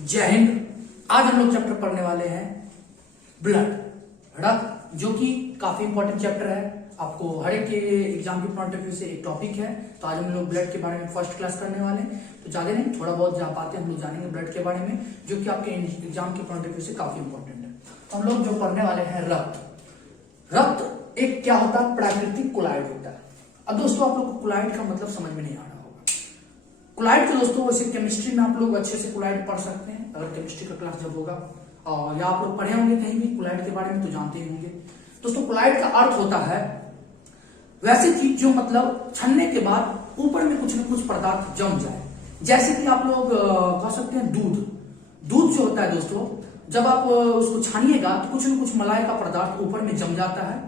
जय हिंद। आज हम लोग चैप्टर पढ़ने वाले हैं ब्लड, रक्त, जो कि काफी इंपॉर्टेंट चैप्टर है। आपको हर एक एग्जाम के पॉइंट ऑफ व्यू से एक टॉपिक है। तो आज हम लोग ब्लड के बारे में फर्स्ट क्लास करने वाले हैं। तो ज्यादा नहीं, थोड़ा बहुत जा पाते हम लोग जानेंगे ब्लड के बारे में, जो कि आपके एग्जाम के पॉइंट ऑफ व्यू से काफी इंपॉर्टेंट है। तो हम लोग जो पढ़ने वाले हैं रक्त। रक्त एक क्या होता है? प्राकृतिक कोलाइड होता है। अब दोस्तों आप लोग को कोलाइड का मतलब समझ में नहीं आ रहा होगा। कोलाइड तो दोस्तों वैसे केमिस्ट्री में आप लोग अच्छे से कोलाइड पढ़ सकते हैं, अगर केमिस्ट्री का क्लास जब होगा, और या आप लोग पढ़े होंगे कहीं भी कोलाइड के बारे में तो जानते ही होंगे। दोस्तों कोलाइड का अर्थ होता है वैसी चीज जो मतलब छनने के बाद ऊपर में कुछ न कुछ पदार्थ जम जाए। जैसे कि आप लोग कह सकते हैं दूध जो होता है दोस्तों, जब आप उसको छानिएगा तो कुछ न कुछ मलाई का पदार्थ ऊपर में जम जाता है,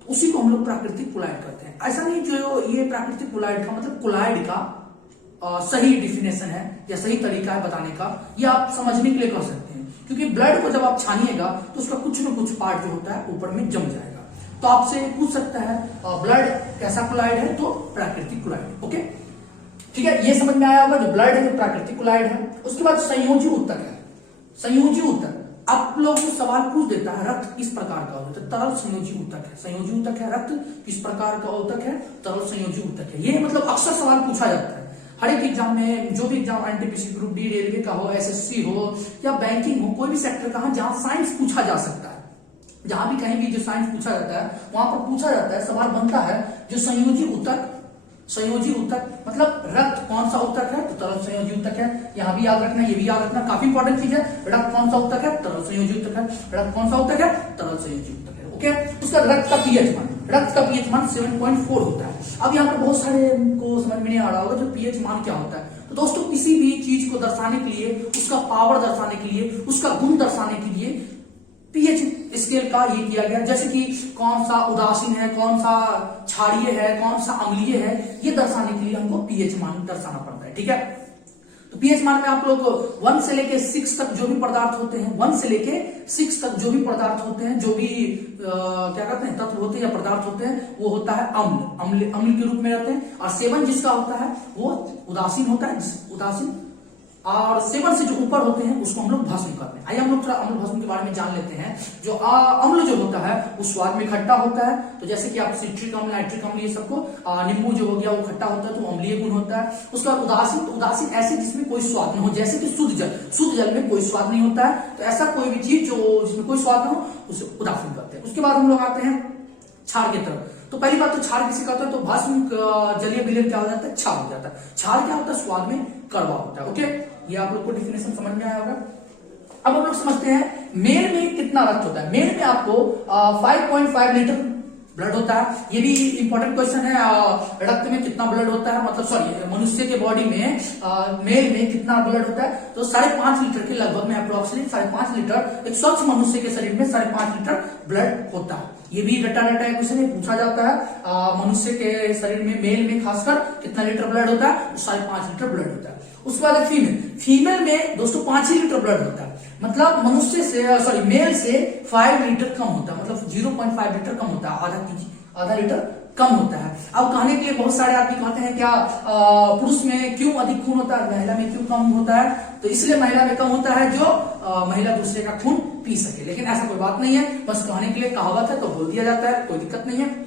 तो उसी को हम लोग प्राकृतिक कोलाइड कहते हैं। ऐसा नहीं जो ये प्राकृतिक कोलाइड का मतलब कोलाइड का सही डिफिनेशन है या सही तरीका है बताने का, ये आप समझने के लिए कह सकते हैं। क्योंकि ब्लड को जब आप छानिएगा तो उसका कुछ न कुछ पार्ट जो होता है ऊपर में जम जाएगा। तो आपसे पूछ सकता है ब्लड कैसा कोलाइड है? तो प्राकृतिक कोलाइड। ओके, ठीक है, ये समझ में आया होगा। जो ब्लड है जो प्राकृतिक कोलाइड है। उसके बाद संयोजी ऊतक है। संयोजी ऊतक आप लोग को सवाल पूछ देता है रक्त किस प्रकार का होता है? तरल संयोजी ऊतक है। संयोजी ऊतक है रक्त किस प्रकार का ऊतक है? तरल संयोजी ऊतक है। ये मतलब अक्सर सवाल पूछा जाता है हर एक एग्जाम में, जो भी exam NTPC group D, railway का हो, एसएससी हो या बैंकिंग हो, कोई भी सेक्टर का, जहां साइंस पूछा जा सकता है, जहां भी कहीं भी जो साइंस पूछा जाता है वहां पर पूछा जाता है, सवाल बनता है जो संयोजी ऊतक मतलब रक्त कौन सा ऊतक है? तो तरल संयोजी ऊतक है। यहां भी याद रखना, ये भी याद रखना, काफी इंपॉर्टेंट चीज है। रक्त कौन सा ऊतक है? तरल संयोजी ऊतक है। रक्त कौन सा ऊतक है? तरल संयोजी ऊतक है। ओके, उसका रक्त का पीएच मान 7.4 होता है। अब यहाँ पर बहुत सारे को समझ में नहीं आ रहा होगा जो पीएच मान क्या होता है। तो दोस्तों किसी भी चीज को दर्शाने के लिए, उसका पावर दर्शाने के लिए, उसका गुण दर्शाने के लिए पीएच स्केल का ये किया गया। जैसे कि कौन सा उदासीन है, कौन सा क्षारीय है, कौन सा अम्लीय है, ये दर्शाने के लिए हमको पीएच मान दर्शाना पड़ता है। ठीक है, तो पीएच मान में आप लोग 1 से लेके 6 तक जो भी पदार्थ होते हैं, 1 से लेके 6 तक जो भी पदार्थ होते हैं, जो भी क्या कहते हैं तत्व होते हैं या पदार्थ होते हैं, वो होता है अम्ल के रूप में रहते हैं। और 7 जिसका होता है वो उदासीन होता है, उदासीन। और 7 से जो ऊपर होते हैं उसको हम लोग भस्म करते हैं। आइए हम लोग थोड़ा अम्ल भस्म के बारे में जान लेते हैं। जो अम्ल जो होता है वो स्वाद में खट्टा होता है। तो जैसे कि आप सिट्रिक अम्ल, नाइट्रिक अम्ल, ये सबको, नींबू जो हो गया वो खट्टा होता है तो अम्लीय गुण होता है। उसके बाद उदासीन, तो उदासीन ऐसे जिसमें कोई स्वाद न हो, जैसे कि शुद्ध जल में कोई स्वाद नहीं होता है। तो ऐसा कोई भी चीज जो जिसमें कोई स्वाद न हो उसे उदासीन करते हैं। उसके बाद हम लोग आते हैं क्षार की तरफ। तो पहली बात तो क्षार किसे कहते हैं? तो भस्म जलीय विलयन क्या हो जाता है? क्षार हो जाता है। क्षार क्या होता है? स्वाद में कड़वा होता है। ओके, ये आप लोग को डिफिनेशन समझ में आया होगा। अब हम लोग समझते हैं मेल में कितना रक्त होता है। मेल में आपको 5.5 लीटर ब्लड होता है। ये भी इंपॉर्टेंट क्वेश्चन है, रक्त में कितना ब्लड होता है, मतलब सॉरी मनुष्य के बॉडी में मेल में कितना ब्लड होता है? तो 5.5 लीटर के लगभग में, अप्रोक्सीमेट 5.5 लीटर एक स्वच्छ मनुष्य के शरीर में 5.5 लीटर ब्लड होता है। ये भी रटा क्वेश्चन है, पूछा जाता है मनुष्य के शरीर में मेल में खासकर कितना लीटर ब्लड होता है? तो 5.5 लीटर ब्लड होता है। उसके बाद फीमेल में दोस्तों 5 ही लीटर ब्लड होता है। मतलब मनुष्य से मेल से 5 लीटर कम होता है, मतलब 0.5 लीटर कम होता है, आधा लीटर कम होता है। अब कहने के लिए बहुत सारे आदमी कहते हैं क्या पुरुष में क्यों अधिक खून होता है, महिला में क्यों कम होता है? तो इसलिए महिला में कम होता है जो महिला दूसरे का खून पी सके। लेकिन ऐसा कोई बात नहीं है, बस कहने के लिए कहावत है तो बोल दिया जाता है, कोई दिक्कत नहीं है।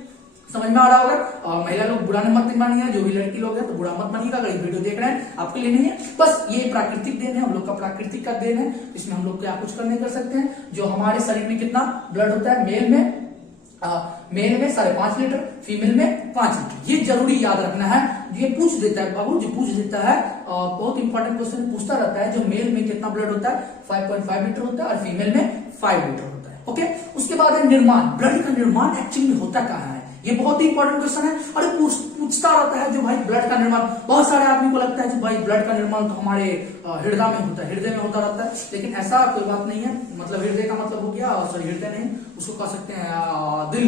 समझ में आ रहा होगा। और महिला लोग बुरा मत मानिए, जो भी लड़की लोग हैं तो बुरा मत मानिएगा। अगर वीडियो देख रहे हैं आपके लिए नहीं है, बस ये प्राकृतिक देन है, हम लोग का प्राकृतिक का देन है। इसमें हम लोग क्या कुछ कर नहीं कर सकते हैं। जो हमारे शरीर में कितना ब्लड होता है, मेल में 5.5 लीटर, फीमेल में 5 लीटर। ये जरूरी याद रखना है। ये पूछ देता है बाबू, जो पूछ देता है बहुत इंपॉर्टेंट क्वेश्चन पूछता रहता है। जो मेल में कितना ब्लड होता है? 5.5 लीटर होता है और फीमेल में 5 लीटर होता है। ओके, उसके बाद है निर्माण। ब्लड का निर्माण एक्चुअली होता कहाँ है? ये बहुत ही इंपॉर्टेंट क्वेश्चन है। अरे पूछता रहता है जो भाई ब्लड का निर्माण, बहुत सारे आदमी को लगता है जो भाई ब्लड का निर्माण तो हमारे हृदय में होता है, हृदय में होता रहता है। लेकिन ऐसा कोई बात नहीं है। मतलब हृदय का मतलब हो गया, सॉरी हृदय नहीं, उसको कह सकते हैं दिल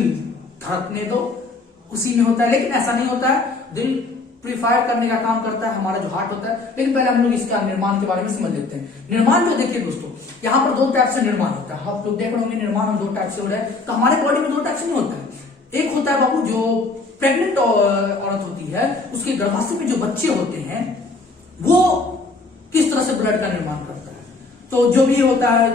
धड़कने दो, उसी में होता है। लेकिन ऐसा नहीं होता है, दिल प्रीफायर करने का काम करता है हमारा जो हार्ट होता है। लेकिन पहले हम लोग इसका निर्माण के बारे में समझ लेते हैं। निर्माण जो देखिए दोस्तों, यहाँ पर 2 टाइप से निर्माण होता है। आप लोग देख रहे होंगे निर्माण हम 2 टाइप से हो रहा है। तो हमारे बॉडी में 2 टाइप से नहीं होता है। एक होता है बाबू जो प्रेग्नेंट औरत होती है, उसके गर्भाशय में जो बच्चे होते हैं वो किस तरह से ब्लड का निर्माण करता है। तो जो भी होता है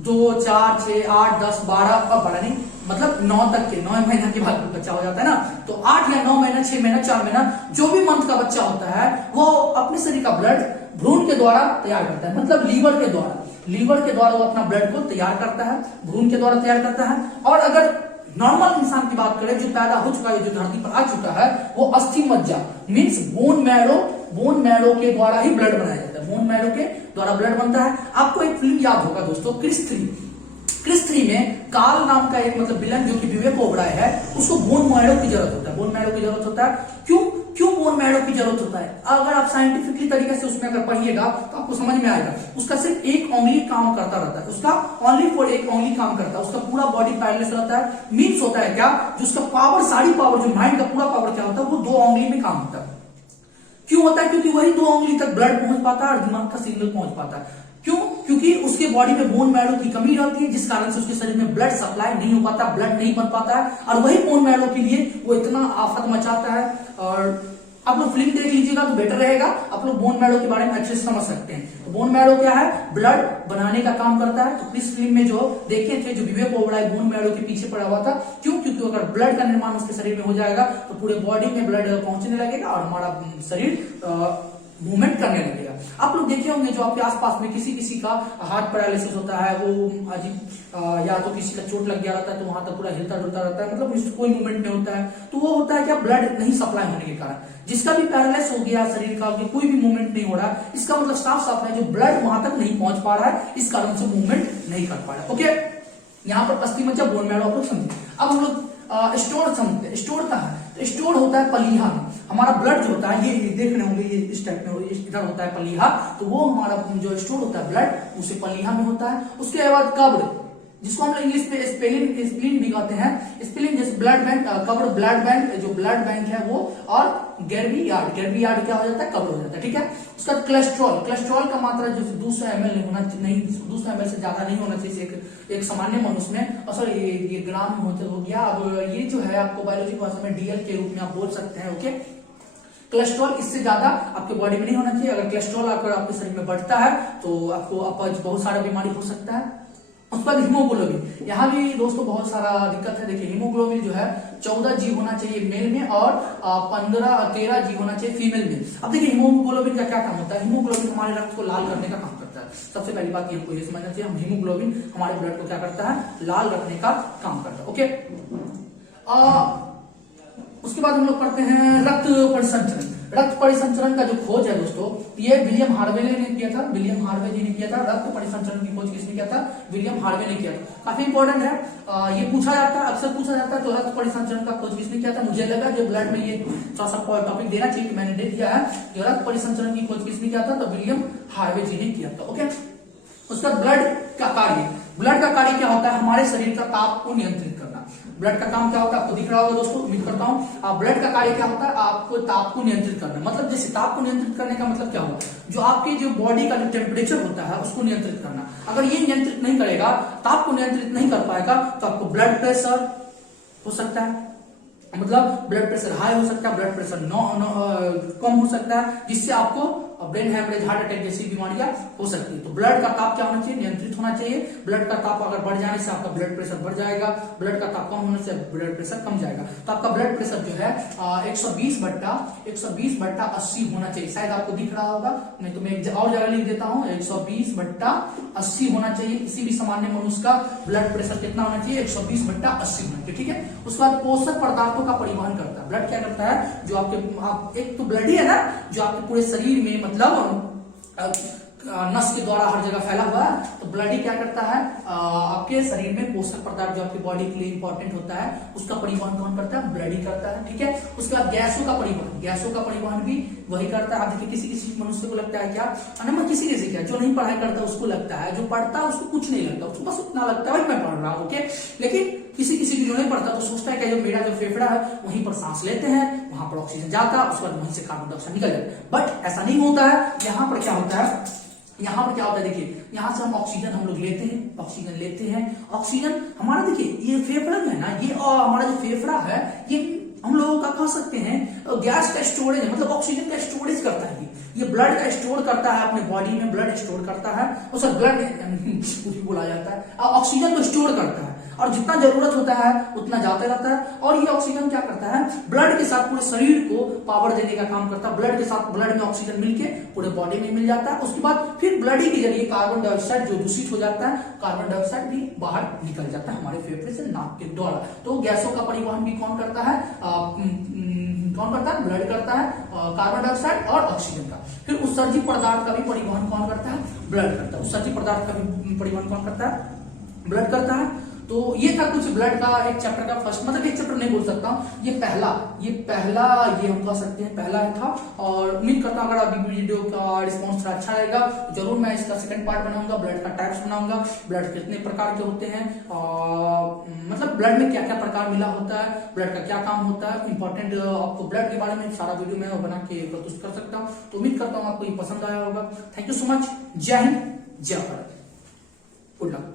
2, 4, 6, 8, 10, 12 और बड़ा नहीं, मतलब 9 तक के 9 महीना के बाद बच्चा हो जाता है ना, तो 8 या 9 महीना, 6 महीना, 4 महीना जो भी मंथ का बच्चा होता है वो अपने शरीर का ब्लड भ्रूण के द्वारा तैयार करता है, मतलब लीवर के द्वारा वो अपना ब्लड को तैयार करता है, भ्रूण के द्वारा तैयार करता है। और अगर नॉर्मल इंसान की बात करें जो पैदा हो चुका है, जो धरती पर आ चुका है, वो अस्थि मज्जा मीन्स बोन मैरो के द्वारा ही ब्लड बनाया जाता है, बोन मैरो के द्वारा ब्लड बनता है। आपको एक फिल्म याद होगा दोस्तों, क्रिस 3 में कार्ल नाम का एक मतलब विलन जो कि विवेक ओबराय है, उसको बोन मैरो की जरूरत होता है, बोन मैरो की जरूरत होता है। क्यों बोन मैरो की जरूरत होता है? अगर आप साइंटिफिकली तरीके से उसमें अगर पढ़िएगा तो आपको समझ में आएगा। उसका सिर्फ एक उंगली काम करता रहता है, उसका ओनली फॉर एक उंगली काम करता है, उसका पूरा बॉडी पैरलेस रहता है। मीन्स होता है क्या, जो उसका पावर, सारी पावर, जो माइंड का पूरा पावर क्या होता है, वो 2 उंगली में काम होता है। क्यों होता है? क्योंकि वही 2 उंगली तक ब्लड पहुंच पाता है और दिमाग का सिग्नल पहुंच पाता है। क्यों? क्योंकि उसके बॉडी में बोन मैरो की कमी रहती है, जिस कारण से उसके शरीर में ब्लड सप्लाई नहीं हो पाता, ब्लड नहीं बन पाता है, और वही बोन मैरो के लिए वो इतना आफत मचाता है। और आप लोग फिल्म देख लीजिएगा तो बेटर रहेगा, आप लोग बोन मैरो के बारे में अच्छे से समझ सकते हैं। तो बोन मैरो क्या है? ब्लड बनाने का काम करता है। तो इस फिल्म में जो देखे थे, जो विवेक ओबराय बोन मैरो के पीछे पड़ा हुआ था, क्यों? क्योंकि अगर ब्लड का निर्माण उसके शरीर में हो जाएगा तो पूरे बॉडी में ब्लड पहुंचने लगेगा और हमारा शरीर मूवमेंट करने लगेगा। आप लोग देखे होंगे जो आपके आसपास में किसी का हार्ट पैरालिसिस होता है, वो अजीब या तो किसी का चोट लग गया रहता है तो वहां तक पूरा हिलता डुलता रहता है, मतलब कोई मूवमेंट नहीं होता है। तो वो होता है क्या? ब्लड नहीं सप्लाई होने के कारण। जिसका भी पैरालाइज हो गया शरीर का, कोई भी मूवमेंट नहीं हो रहा, इसका मतलब साफ है जो ब्लड वहां तक नहीं पहुंच पा रहा है, इस कारण से मूवमेंट नहीं कर पा रहा है। ओके, यहाँ पर अस्थि मज्जा, बोन मैरो आप लोग समझे। अब हम लोग स्टोर समझते हैं। स्टोर कहाँ है? तो स्टोर होता है पलीहा में। हमारा ब्लड जो होता है, ये देख रहे होंगे, ये इस टाइप में इधर होता है पलीहा, तो वो हमारा जो स्टोर होता है ब्लड, उसे पलीहा में होता है। उसके बाद कब्र, जिसको हम लोग इंग्लिश में स्प्लीन भी कहते हैं। स्प्लीन जैसे ब्लड बैंक, कब्र ब्लड बैंक, जो ब्लड बैंक है वो, और गर्भी यार्ड क्या हो जाता है? कब्र हो जाता है। ठीक है। उसका कोलेस्ट्रॉल का मात्रा जो 200 ml होना नहीं, 200 ml से ज्यादा नहीं होना चाहिए एक सामान्य मनुष्य में। और सॉरी, ये ग्राम में होते हो गया। अब ये जो है आपको बायोलॉजी भाषा में DL के रूप में आप बोल सकते हैं। ओके, कोलेस्ट्रॉल इससे ज्यादा आपके बॉडी में नहीं होना चाहिए। अगर कोलेस्ट्रॉल अगर आपके शरीर में बढ़ता है तो आपको अपच, बहुत सारा बीमारी हो सकता है। उसके बाद हीमोग्लोबिन, यहाँ भी दोस्तों बहुत सारा दिक्कत है। देखिए, हीमोग्लोबिन जो है 14 जी होना चाहिए मेल में और 13 जी होना चाहिए फीमेल में। अब देखिए, हीमोग्लोबिन का क्या काम होता है? हीमोग्लोबिन हमारे रक्त को लाल करने का काम करता है। सबसे पहली बात हमको ये समझना चाहिए, हम हीमोग्लोबिन हमारे ब्लड को क्या करता है? लाल रखने का काम करता है। ओके, उसके बाद हम लोग पढ़ते हैं रक्त परिसंचरण। रक्त परिसंचरण का जो खोज है दोस्तों, ये विलियम हार्वे ने किया था। विलियम हार्वे जी ने किया था। रक्त परिसंचरण की खोज किसने किया था? विलियम हार्वे ने किया था। काफी इंपॉर्टेंट है, ये पूछा जाता है, अक्सर पूछा जाता है। तो रक्त परिसंचरण का खोज किसने किया था? मुझे लगा जो ब्लड में ये थोड़ा सा टॉपिक देना चाहिए, तो मैंने दे दिया है। जो रक्त परिसंचरण की खोज किसने किया था? तो विलियम हार्वे जी ने किया था। ओके, उसका ब्लड का कार्य, ब्लड का कार्य क्या होता है? हमारे शरीर का ताप को नियंत्रित करना। ब्लड का काम क्या होता है? आपको दिख रहा होगा दोस्तों, उम्मीद करता हूं। ब्लड का कार्य क्या होता है? आपको ताप को नियंत्रित करना। मतलब जैसे ताप को नियंत्रित करने का मतलब क्या होगा? जो आपकी जो बॉडी का जो टेम्परेचर होता है उसको नियंत्रित करना। अगर ये नियंत्रित नहीं करेगा, ताप को नियंत्रित नहीं कर पाएगा, तो आपको ब्लड प्रेशर हो सकता है, मतलब ब्लड प्रेशर हाई हो सकता है, ब्लड प्रेशर कम हो सकता है, जिससे आपको ब्रेन हैमरेज, हार्ट अटैक जैसी बीमारियां हो सकती है। तो ब्लड का ताप क्या होना चाहिए? नियंत्रित होना चाहिए। ब्लड का ताप अगर बढ़ जाने से आपका ब्लड प्रेशर बढ़ जाएगा, ब्लड का ताप कम होने से ब्लड प्रेशर कम जाएगा। तो आपका ब्लड प्रेशर जो है 120/80 होना चाहिए। शायद आपको दिख रहा होगा, नहीं तो मैं एक और जगह लिख देता हूँ, 120/80 होना चाहिए। किसी भी सामान्य मनुष्य का ब्लड प्रेशर कितना होना चाहिए? 120/80 होना चाहिए। ठीक है। उसके बाद पोषक पदार्थों का परिवहन करता है। ब्लड क्या करता है? जो आपके एक तो ब्लड ही है ना, जो आपके पूरे शरीर में, मतलब नस के द्वारा हर जगह फैला हुआ है। तो ब्लड ही क्या करता है? आपके शरीर में पोषक पदार्थ जो आपकी बॉडी के लिए इंपॉर्टेंट होता है, उसका परिवहन कौन करता है? ब्लड ही करता है। ठीक है। उसके बाद गैसों का परिवहन भी वही करता है। आप देखिए, किसी मनुष्य को लगता है क्या, मैं किसी क्या, जो नहीं पढ़ाई करता उसको लगता है, जो पढ़ता है उसको कुछ नहीं लगता, उसको बस उतना लगता है मैं पढ़ रहा हूँ। ओके, लेकिन किसी की जो नहीं पढ़ता तो सोचता है कि जो मेरा जो फेफड़ा है वहीं पर सांस लेते हैं, वहां पर ऑक्सीजन जाता है, उसके बाद वहीं से कार्बन डाइऑक्साइड निकल जाता है। बट ऐसा नहीं होता है। यहाँ पर क्या होता है? देखिए, यहाँ से हम ऑक्सीजन हम लोग लेते हैं। ऑक्सीजन हमारा, देखिए ये फेफड़ा में है ना, ये हमारा जो फेफड़ा है, ये हम लोगों का कह सकते हैं गैस का स्टोरेज है, मतलब ऑक्सीजन का स्टोरेज करता है। ये ब्लड का स्टोर करता है, अपने बॉडी में ब्लड स्टोर करता है, उसे ब्लड बोला जाता है, ऑक्सीजन को स्टोर करता है और जितना जरूरत होता है उतना जाता रहता है। और ये ऑक्सीजन क्या करता है, ब्लड के साथ पूरे शरीर को पावर देने का काम करता है। ब्लड के साथ ब्लड में ऑक्सीजन मिलके पूरे बॉडी में मिल जाता है। उसके बाद फिर ब्लड ही के जरिए कार्बन डाइऑक्साइड जो दूषित हो जाता है, कार्बन डाइऑक्साइड भी बाहर निकल जाता है हमारे फेफड़े से, नाक के द्वारा। तो गैसों का परिवहन भी कौन करता है, ब्लड करता है, कार्बन डाइऑक्साइड और ऑक्सीजन का। फिर उत्सर्जित पदार्थ का भी परिवहन कौन करता है, ब्लड करता है। उत्सर्जित पदार्थ का भी परिवहन कौन करता है, ब्लड करता है। तो ये था कुछ ब्लड का एक चैप्टर का फर्स्ट, मतलब एक चैप्टर नहीं बोल सकता हूँ, ये पहला ये हम कह सकते हैं पहला था। और उम्मीद करता हूँ अगर अभी वीडियो का रिस्पॉन्स थोड़ा अच्छा रहेगा जरूर मैं इसका सेकंड पार्ट बनाऊंगा, ब्लड का टाइप्स बनाऊंगा, ब्लड कितने प्रकार के होते हैं, मतलब ब्लड में क्या क्या प्रकार मिला होता है, ब्लड का क्या काम होता है, इंपॉर्टेंट आपको ब्लड के बारे में सारा वीडियो मैं बना के प्रस्तुत कर सकता हूँ। तो उम्मीद करता हूँ आपको ये पसंद आया होगा। Thank you so much. जय हिंद, जय भारत, गुड लक।